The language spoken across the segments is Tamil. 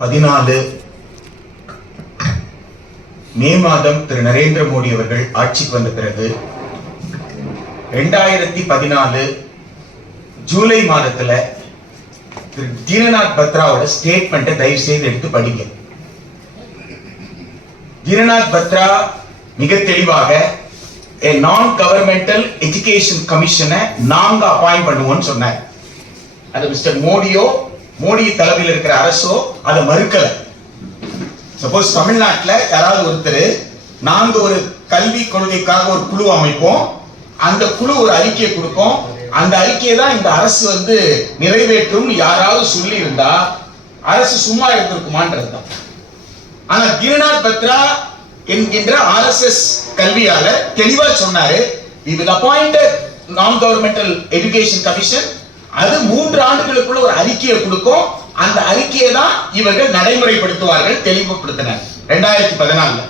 2014 மே மாதம் திரு நரேந்திர மோடி அவர்கள் ஆட்சிக்கு வந்த பிறகு 2014 ஜூலை மாதத்துல திரு தீனநாத் பத்ராவோட ஸ்டேட்மெண்ட்டை தயவு செய்து எடுத்து படிங்க. தீனநாத் பத்ரா மிக தெளிவாக நான் கவர்மெண்டல் எஜுகேஷன் கமிஷனை நாங்க அப்பாயிண்ட் பண்ணுவோம்னு சொன்னார். அது மிஸ்டர் மோடி தலைமையில் இருக்கிற அரசோ அதை மறுக்கல. சப்போஸ் தமிழ்நாட்டில் யாராவது ஒருத்தர் நாங்க ஒரு கல்வி கொள்கைக்காக ஒரு குழு அமைப்போம், அந்த குழு ஒரு அறிக்கையை கொடுக்கும், அந்த அறிக்கையை தான் இந்த அரசு நிறைவேற்றும் யாராவது சொல்லி இருந்தா அரசு சும்மா இருந்திருக்குமான்றது தான். ஆனா தீனநாத் பத்ரா என்கின்ற RSS கல்வியாளர் தெளிவா சொன்னாரு, we will appoint a non-governmental education commission. அது 3 ஆண்டுகளுக்குள்ள ஒரு அறிக்கையை கொடுக்கும், அந்த அறிக்கையை தான் இவர்கள் நடைமுறைப்படுத்துவார்கள் தெளிவுபடுத்தினார் 2014.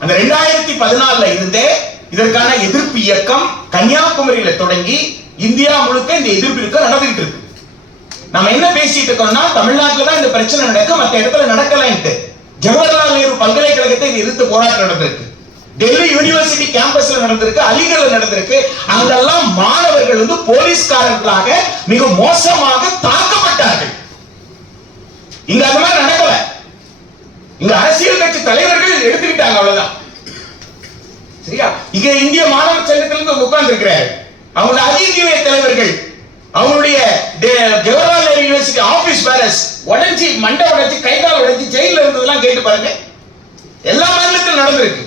அந்த 2014 இருந்தே இதற்கான எதிர்ப்பு இயக்கம் கன்னியாகுமரியில தொடங்கி இந்தியா முழுக்க இந்த எதிர்ப்பு இயக்கம் நடந்துகிட்டு இருக்கு. நம்ம என்ன பேசிட்டு இருக்கோம்னா தமிழ்நாட்டில் தான் இந்த பிரச்சனை நடக்கும், மற்ற இடத்துல நடக்கலன்ட்டு. ஜவஹர்லால் நேரு பல்கலைக்கழகத்தை எதிர்த்து போராட்டம் நடந்திருக்கு, டெல்லி யூனிவர்சிட்டி கேம்பஸ்ல நடந்திருக்கு, அலிகர்ல நடந்திருக்கு. அங்கெல்லாம் மாணவர்கள் போலீஸ்காரர்களாக மிக மோசமாக தாக்கப்பட்டார்கள். இங்க அந்த மாதிரி நடக்கல. இங்க அரசியல் கட்சி தலைவர்கள் எடுத்துக்கிட்டாங்க, அவ்வளவுதான். சரியா? இங்க இந்திய மாணவர் சங்கத்திலிருந்து உட்கார்ந்து இருக்கிறார், அவங்களுடைய அதிநிலை தலைவர்கள், அவங்களுடைய ஜவஹர்லால் நேரு யூனிவர்சிட்டி ஆபீஸ் பேரஸ் உடைஞ்சி மண்டை உடைஞ்சி கைகால் உடைஞ்சி ஜெயில இருந்ததெல்லாம் கேட்டு பாருங்க. எல்லா மாநிலத்திலும் நடந்திருக்கு.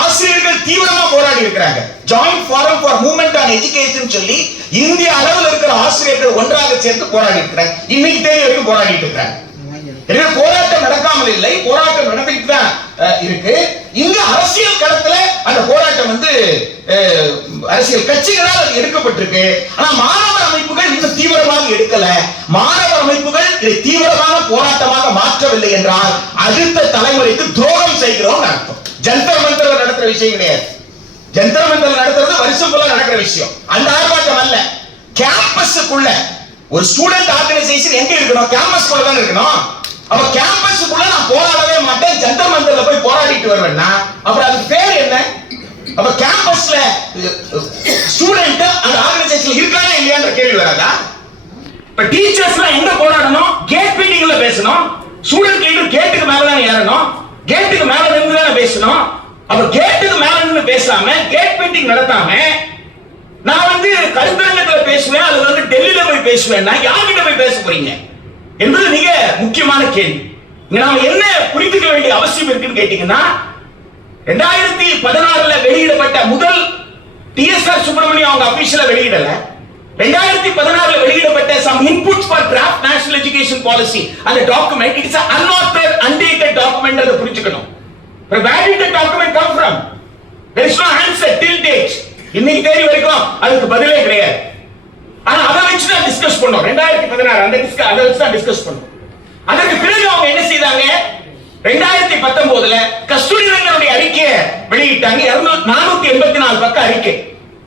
ஆசிரியர்கள் தீவிரமா போராடி இருக்கிறாங்க. Joint forum for movement on education சொல்லி இந்திய அளவில் இருக்கிற ஆசிரியர்கள் ஒன்றாக சேர்ந்து போராடி இருக்கிறாங்க. இன்னைக்கு தேதி வரைக்கும் போராடிட்டு இருக்கிறாங்க. எனவே போராட்டம் நடக்காமல் இல்லை, போராட்டம் நடந்துட்டு தான் இருக்கு. இங்க அரசியல் களத்துல அந்த போராட்டம் அரசியல் கட்சிகளால் எடுக்கப்பட்டிருக்கு. ஆனா மாணவர் அமைப்புகள் இன்னும் தீவிரமாக எடுக்கல. மாணவர் அமைப்புகள் இதை தீவிரமான போராட்டமாக மாற்றவில்லை என்றால் அடுத்த தலைமுறைக்கு துரோகம் செய்கிறோம் அர்த்தம். ஜந்தர் மந்தர் நடத்துற விஷயம் கிடையாது. ஜந்தர் மந்தர் நடத்துறது வருஷம் போல நடக்கிற விஷயம். அந்த ஆர்ப்பாட்டம் அல்ல. கேம்பஸுக்குள்ள ஒரு ஸ்டூடெண்ட் ஆர்கனைசேஷன் எங்க இருக்கணும்? கேம்பஸ்க்குள்ள தான் இருக்கணும். அப்ப கேம்பஸுக்குள்ள நான் போராடவே மாட்டேன், ஜந்தர் மந்தர்ல போய் போராடிட்டு வருவேன்னா அப்புறம் அதுக்கு பேர் என்ன? அப்ப கேம்பஸ்ல ஸ்டூடெண்ட் அந்த ஆர்கனைசேஷன்ல இருக்கானே இல்லையான்ற கேள்வி வராதா? இப்ப டீச்சர்ஸ்லாம் எங்க போராடணும்? கேட் மீட்டிங்ல பேசணும். ஸ்டூடெண்ட் கேட்டுக்கு மேல தான் ஏறணும், கேட்டுக்கு மேல நின்று தானே பேசணும். அப்ப கேட்டுக்கு மேல நின்று பேசாம கேட் மீட்டிங் நடத்தாம நான் கருத்தரங்கத்துல பேசுவேன், அது டெல்லியில போய் பேசுவேன்னா யார்கிட்ட போய் பேச போறீங்க என்பது மிக முக்கியமான கேள்வி. நாம என்ன புரிந்துக்க வேண்டிய அவசியம் இருக்குன்னு கேட்டீங்கன்னா 2016 வெளியிடப்பட்ட முதல் TSR சுப்பிரமணியம் அவங்க அபிஷியலா வெளியிடல. 2016 வெளியிடப்பட்ட some inputs for draft national education policy அந்த document, it is an unauthored undated document. அதை புரிஞ்சுக்கணும். Where did the document come from? There is no answer till date. இன்னைக்கு தேதி வரைக்கும் அதுக்கு பதிலே கிடையாது. ஆனா அதை வச்சு தான் டிஸ்கஸ் பண்ணோம். 2016 அதை வச்சு தான் டிஸ்கஸ் பண்ணோம். அதற்கு பிறகு அவங்க என்ன செய்தாங்க? 2019 கஸ்தூரி ரங்கனுடைய அறிக்கையை வெளியிட்டாங்க. 484 பக்க அறிக்கை.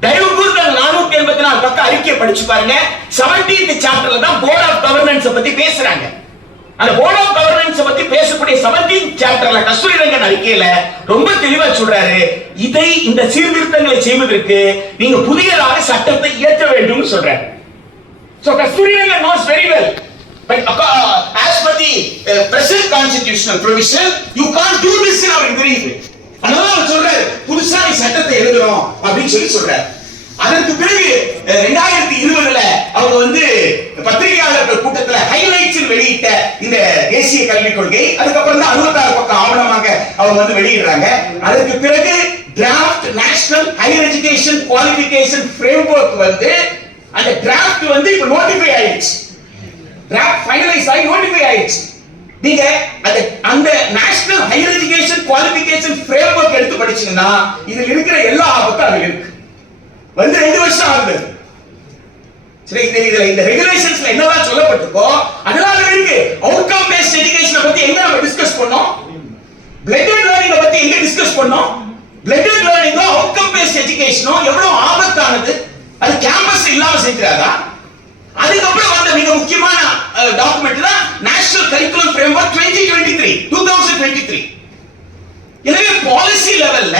தயவு கூர்ந்து அந்த 484 பக்க அறிக்கையை படிச்சு பாருங்க. 17th சாப்டர்ல தான் போர்ட் ஆஃப் கவர்னன்ஸ் பத்தி பேசுறாங்க. அந்த போர்ட் ஆஃப் கவர்னன்ஸ் பத்தி பேசக்கூடிய 17th சாப்டர்ல கஸ்தூரி ரங்கன் அறிக்கையில ரொம்ப தெளிவா சொல்றாரு, இதை இந்த சீர்திருத்தங்களை செய்வதற்கு நீங்க புதியதாக சட்டத்தை இயற்ற வேண்டும் சொல்றாரு. So Kasthuri Rangan knows very well, but as per the present constitutional provision you can't do this in our agreement. அதனால அவர் சொல்றாரு புதுசா நீ சட்டத்தை எழுதணும் அப்படின்னு சொல்றாரு. அதற்கு பிறகு 2020 அவங்க பத்திரிகையாளர்கள் கூட்டத்தில் ஹைலைட்ஸ் வெளியிட்ட இந்த தேசிய கல்விக் கொள்கை, அதுக்கப்புறம் தான் 66 பக்கம் ஆவணமாக அவங்க வெளியிடுறாங்க. அதற்கு பிறகு draft national higher education qualification framework அந்த டிராஃப்ட் இப்ப நோட்டிஃபை ஆயிடுச்சு. டிராஃப்ட் ஃபைனலைஸ் ஆகி நோட்டிஃபை ஆயிடுச்சு. நீங்க அந்த national higher education qualification framework எடுத்து படிச்சீங்கன்னா இதுல இருக்கிற எல்லா ஆபத்தும் அதுல இருக்கு. 2 வருஷம் ஆகுது. சரி, இதுல இந்த ரெகுலேஷன்ஸ்ல என்னதான் சொல்லப்பட்டிருக்கோ அதெல்லாம் இருக்கு. அவுட்கம் பேஸ்ட் எஜுகேஷனை பத்தி எங்க நம்ம டிஸ்கஸ் பண்ணோம்? பிளெண்டட் லேர்னிங் பத்தி எங்க டிஸ்கஸ் பண்ணோம்? பிளெண்டட் லேர்னிங்கும் அவுட்கம் பேஸ்ட் எஜுகேஷனும் எவ்வளவு ஆபத்தானது, அது கேம்பஸ் இல்லாம செஞ்சிராதா? அதுக்கப்புறம் வந்த மிக முக்கியமான டாக்குமெண்ட் தான் நேஷனல் கரிக்குலம் ஃப்ரேம்வொர்க் 2023. எனவே பாலிசி லெவல்ல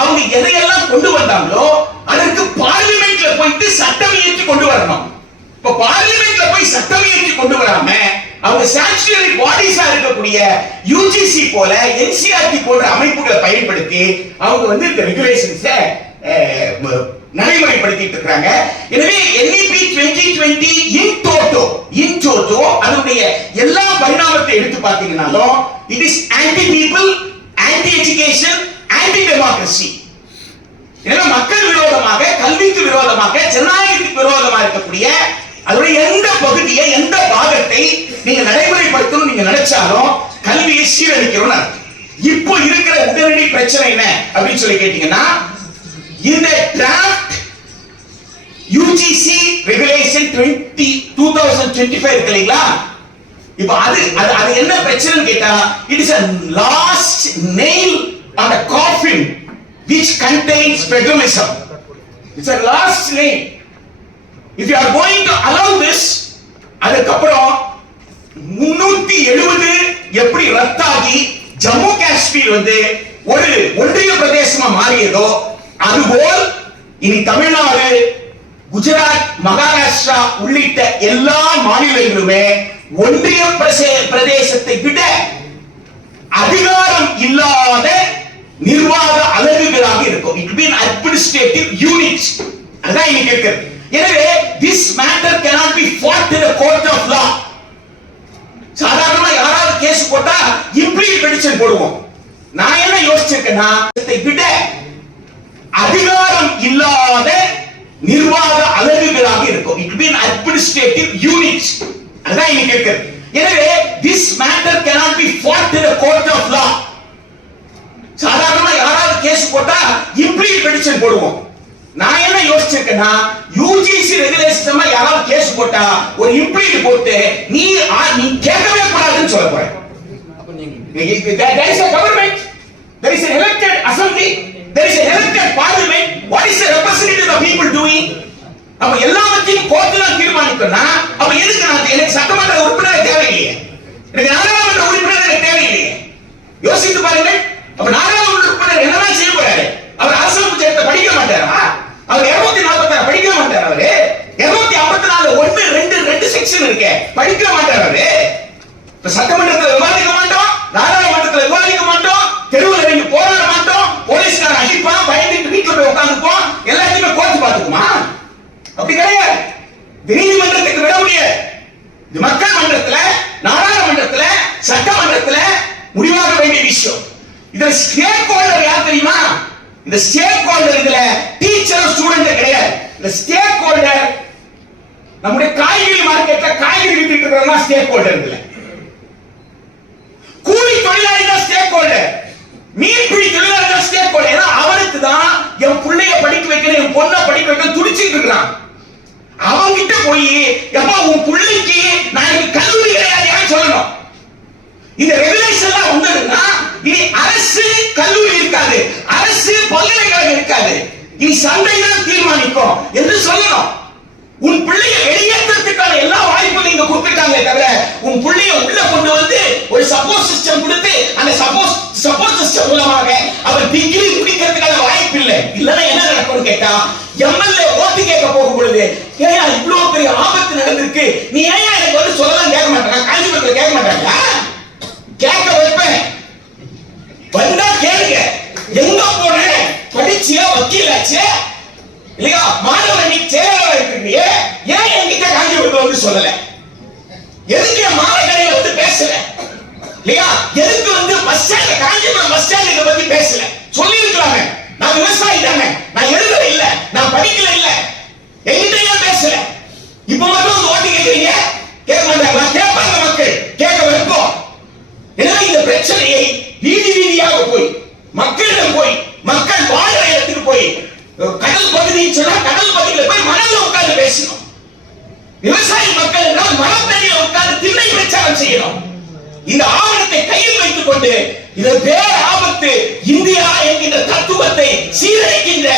அவங்க எதையெல்லாம் கொண்டு வந்தாங்களோ அதற்கு பார்லிமெண்ட்ல போயிட்டு சட்டம் இயற்றி கொண்டு வரணும். இப்ப பார்லிமெண்ட்ல போய் சட்டம் இயற்றி கொண்டு வராம அவங்க ஸ்டாட்யூட்டரி பாடிஸா இருக்கக்கூடிய யுஜிசி போல என்சிஆர்டி போன்ற அமைப்புகளை பயன்படுத்தி அவங்க வந்து இந்த ரெகுலேஷன்ஸை நடைமுறைப்படுத்திட்டு இருக்காங்க. எனவே NEP 2020 இன் டோட்டோ அதனுடைய எல்லா பரிணாமத்தை எடுத்து பார்த்தீங்கன்னாலும் it is anti people, anti education, anti democracy. எனவே மக்கள் விரோதமாக, கல்விக்கு விரோதமாக, ஜனநாயகத்துக்கு விரோதமாக இருக்கக்கூடிய அதனுடைய எந்த பகுதியை, எந்த பாகத்தை நீங்க நடைமுறைப்படுத்தணும் நீங்க நினைச்சாலும் கல்வியை சீரழிக்கிறோம். இப்போ இருக்கிற உடனடி பிரச்சனை என்ன அப்படின்னு சொல்லி கேட்டீங்கன்னா, இந்த டிராஃப்ட் UGC ரெகுலேஷன் 2025 இருக்கு இல்லைங்களா? இப்போ அது என்ன பிரச்சனைன்னு கேட்டா, it is a last nail on the coffin which contains federalism. It's a last nail. If you are going to allow this, அதுக்கப்புறம் 370 எப்படி ரத்தாகி ஜம்மு காஷ்மீர் வந்து ஒரு ஒன்றிய பிரதேசமா மாறியதோ அதுபோல் இனி தமிழ்நாடு, குஜராத், மகாராஷ்டிரா உள்ளிட்ட எல்லா மாநிலங்களுமே ஒன்றிய பிரதேசத்தை விட அதிகாரம் இல்லாத நிர்வாக அலகுகளாக இருக்கும். It will be an administrative unit. அதான் இங்க கேக்குறது. எனவே this matter cannot be fought in the court of law. சாதாரணமா யாராவது கேஸ் போட்டா இம்ப்ளீட் பெட்டிஷன் போடுவோம். நான் என்ன யோசிச்சிருக்கேன்னா, இதை விட அதிகாரம் இல்லாத நிர்வாக அலகுகளாக இருக்கும். It will be an administrative unit. அதான் இங்க கேக்குறது. எனவே this matter cannot be fought in the court of law. சாதாரணமா யாராவது கேஸ் போட்டா இம்ப்ளீட் பெட்டிஷன் போடுவோம். நான் என்ன யோசிச்சிருக்கேன்னா, UGC ரெகுலேஷன் யாராவது கேஸ் போட்டா ஒரு இம்ப்ளீட் போட்டு நீ கேட்கவே கூடாதுன்னு சொல்ல போறேன். There is a government, there is an elected assembly, there is an elected parliament. What is the representative of people doing? அப்ப எல்லாவற்றையும் கோர்ட் தான் தீர்மானிக்கணும்னா அப்ப எதுக்கு எனக்கு சட்டமன்ற உறுப்பினர் தேவையில்லையே, எனக்கு நாடாளுமன்ற உறுப்பினர் எனக்கு தேவையில்லையே. யோசித்து பாருங்க. அப்ப நாடாளுமன்ற உறுப்பினர் என்னதான் செய்ய போறாரு? அவர் அரசியல் சட்டத்தை படிக்க மாட்டாரா? அவர் 246 படிக்க மாட்டார். அவரு 254 1 2 செக்ஷன் இருக்கு, படிக்க மாட்டார். அவரு இப்ப சட்டமன்றத்தில் விவாதிக்க மாட்டோம், நாடாளுமன்றத்தில் விவாதிக்க மாட்டோம், தெருவில் நீங்க போராட மாட்டோம், போலீஸ்காரன் அடிப்பான், பயந்துட்டு வீட்டுல போய் உட்கார்ந்துப்போம், எல்லாத்தையுமே கோர்த்து பாத்துக்குமா? அப்படி கிடையாது. நீதிமன்றத்துக்கு விட முடியாது. இது மக்கள் மன்றத்துல, நாடாளுமன்றத்துல, சட்டமன்றத்துல முடிவாக வேண்டிய விஷயம். இதுல ஸ்டேக் ஹோல்டர் யார் தெரியுமா? இந்த ஸ்டேக் ஹோல்டர் இதுல டீச்சர் ஸ்டூடெண்ட் கிடையாது. இந்த ஸ்டேக் ஹோல்டர் நம்முடைய காய்கறி மார்க்கெட்ல காய்கறி வித்துட்டு இருக்கிறவங்க ஸ்டேக் ஹோல்டர் இதுல. கூலி தொழிலாளி தான் ஸ்டேக் ஹோல்டர், மீன்பிடி தொழிலாளி தான் ஸ்டேக் ஹோல்டர். ஏன்னா அவனுக்கு தான் என் பிள்ளைய படிக்க வைக்கணும், என் பொண்ணை படிக்க வைக்கணும் துடிச்சிட்டு இருக்கான். அவங்க கிட்ட போய் எப்பா உன் பிள்ளைக்கு நான் கல்லூரி கிடையாது சொல்லணும். இந்த ரெகுலேஷன் வந்ததுன்னா இனி அரசு கல்லூரி இருக்காது, அரசு பல்கலைக்கழகம் இருக்காது, இனி சந்தை தான் தீர்மானிக்கும் என்று சொல்லணும். உன் பிள்ளையை வெளியேற்றத்துக்கான எல்லா வாய்ப்பும் நீங்க கொடுத்துட்டாங்க தவிர உன் பிள்ளைய உள்ள கொண்டு வந்து ஒரு சப்போர்ட் சிஸ்டம் கொடுத்து அந்த சப்போர்ட் சிஸ்டம் மூலமாக அவர் டிகிரி முடிக்கிறதுக்கான வாய்ப்பு இல்லை. இல்லன்னா என்ன நடக்கும்னு கேட்டா, எம்எல்ஏ ஓட்டு கேட்க போகும் பொழுது ஏயா இவ்வளவு பெரிய ஆபத்து நடந்திருக்கு, நீ ஏயா எனக்கு வந்து சொல்லலாம் கேட்க மாட்டாங்க, காஞ்சிபுரத்தில் கேட்க மாட்டாங்க, கேட்க வைப்பேன். வந்தா கேளுங்க, எங்க போன படிச்சியா வக்கீலாச்சு இல்லையா, மாணவர் நீ செயலாளர் இருக்கீங்க, ஏன் என்கிட்ட காஞ்சிபுரத்தில் வந்து சொல்லல, எதுக்கு மாநகரையில வந்து பேசல இல்லையா, எதுக்கு வந்து bus stand Kanchipuram bus stand இத பத்தி பேசல, சொல்லி இருக்கலாமே. நான் விவசாயி தானே, நான் எழுதல இல்ல, நான் படிக்கல இல்ல, என்கிட்ட பேசல. இப்ப மட்டும் வந்து ஓட்டு கேட்கறீங்க, கேட்க மாட்டாங்க, கேட்பாங்க மக்கள், கேட்க வைப்போம். எனவே இந்த பிரச்சனையை வீதி வீதியாக போய் மக்களிடம் போய் மக்கள் வாழ்ற இடத்துக்கு போய் கடல் பகுதின்னு சொன்னா கடல் பகுதியில போய் மணல்ல உட்கார்ந்து பேசணும். விவசாய மக்கள் என்றால் மரத்தடியில் உட்கார்ந்து திண்ணை பிரச்சாரம் செய்யணும். இந்த ஆவணத்தை கையில் வைத்துக் கொண்டு இதன் பேர் ஆபத்து, இந்தியா என்கின்ற தத்துவத்தை சீரழிக்கின்ற,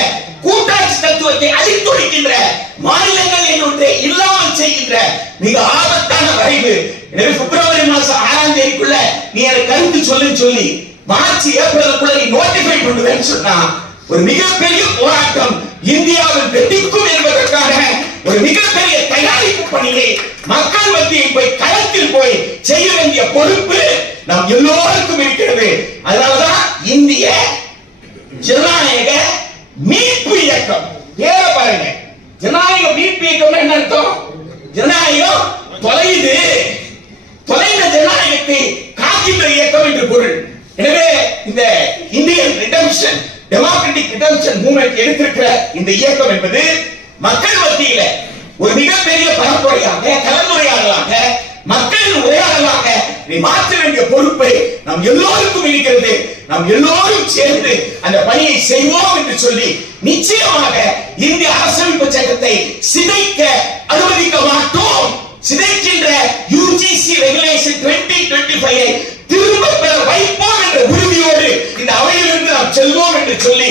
கூட்டாட்சி தத்துவத்தை அழித்தொழிக்கின்ற, மாநிலங்கள் என்னொன்றை இல்லாமல் செய்கின்ற மிக ஆபத்தான வரைவு. எனவே பிப்ரவரி மாசம் 6ஆம் தேதிக்குள்ள நீ எனக்கு கருத்து சொல்லி மார்ச் ஏப்ரலுக்குள்ள நீ நோட்டிஃபை பண்ணுவேன்னு சொன்னா ஒரு மிகப்பெரிய போராட்டம் இந்தியாவில் வெடிக்கும் என்பதற்கான ஒரு மிகப்பெரிய தயாரிப்பு பணியை மக்கள் மத்தியில் போய் களத்தில் போய் செய்ய வேண்டிய பொறுப்பு நம் எல்லோருக்கும் இருக்கிறது. அதனாலதான் இந்திய ஜனநாயக மீட்பு இயக்கம். ஏற பாருங்க, ஜனநாயக மீட்பு இயக்கம் என்ன அர்த்தம்? ஜனநாயகம் தொலைந்த ஜனநாயகத்தை காக்கின்ற இயக்கம் என்று பொருள். எனவே இந்த Indian redemption democratic redemption movement எடுத்திருக்கிற இந்த இயக்கம் என்பது மக்கள் மத்தியில ஒரு மிகப்பெரிய பரப்புரையாக, கலந்துரையாடலாக, மக்களின் உரையாடலாக இதை மாற்ற வேண்டிய பொறுப்பை நம் எல்லோருக்கும் இருக்கிறது. நாம் எல்லோரும் சேர்ந்து அந்த பணியை செய்வோம் என்று சொல்லி நிச்சயமாக இந்திய அரசமைப்பு சட்டத்தை சிதைக்க அனுமதிக்க மாட்டோம். சிதைக்கின்ற யுஜிசி ரெகுலேஷன் 2025 திரும்ப பெற வைப்போம் என்ற உறுதியோடு இந்த அவையிலிருந்து நாம் செல்வோம் என்று சொல்லி